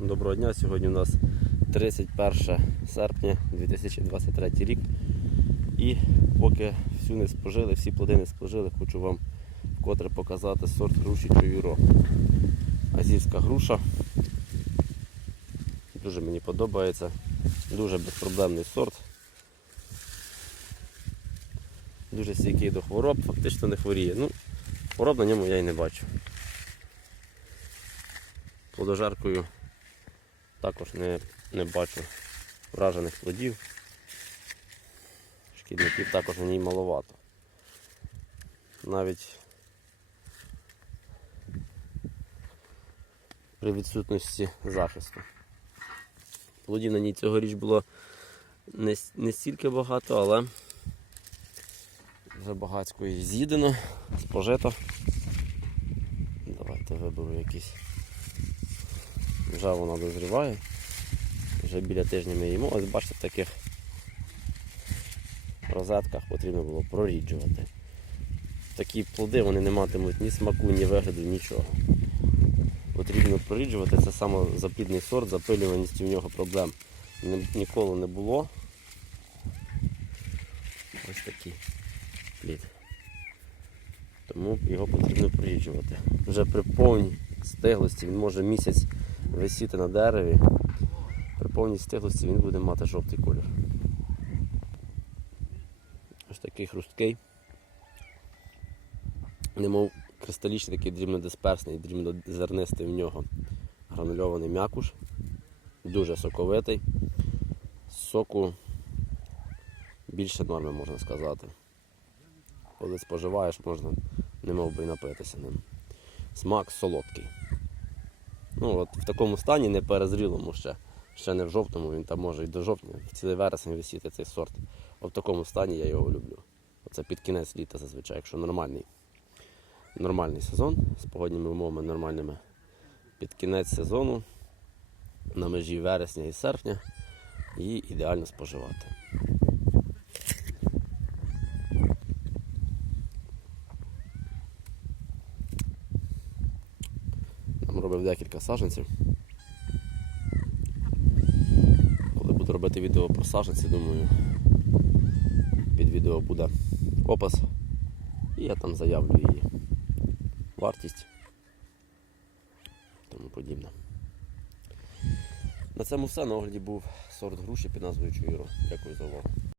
Доброго дня. Сьогодні у нас 31 серпня 2023 рік. І поки всю не спожили, всі плоди не спожили, хочу вам вкотре показати сорт груші Чуюро. Азівська груша. Дуже мені подобається. Дуже безпроблемний сорт. Дуже стійкий до хвороб, фактично не хворіє. Ну, хвороб на ньому я і не бачу. Плодожаркою також не, не бачу вражених плодів. Шкідників також на ній маловато. Навіть при відсутності захисту. Плодів на ній цьогоріч було не, не стільки багато, але вже багатько і з'їдено, спожито. Давайте виберу якісь. Вже вона дозріває. Вже біля тижня ми їмо. Ось бачите, в таких розетках потрібно було проріджувати. Такі плоди вони не матимуть ні смаку, ні вигляду, нічого. Потрібно проріджувати, це самозаплідний сорт, запилюваністю в нього проблем ніколи не було. Ось такий плід. Тому його потрібно проріджувати. Вже при повній стиглості він може місяць висіти на дереві. При повній стиглості він буде мати жовтий колір. Ось такий хрусткий. Немов кристалічний, такий дрібнодисперсний, дрібнозернистий в нього гранульований м'якуш. Дуже соковитий. Соку більше норми, можна сказати. Коли споживаєш, можна немов би напитися ним. Смак солодкий. Ну, от в такому стані не перезрілому ще. Ще не в жовтому, він там може і до жовтня, в цілий вересень висіти цей сорт. От в такому стані я його люблю. Оце під кінець літа зазвичай, якщо нормальний, нормальний сезон з погодніми умовами нормальними. Під кінець сезону на межі вересня і серпня її ідеально споживати. Робив декілька саджанців. Коли буду робити відео про саджанці, думаю, під відео буде опис. І я там заявлю її вартість. Тому подібне. На цьому все. На огляді був сорт груші під назвою Чуїро. Дякую за увагу.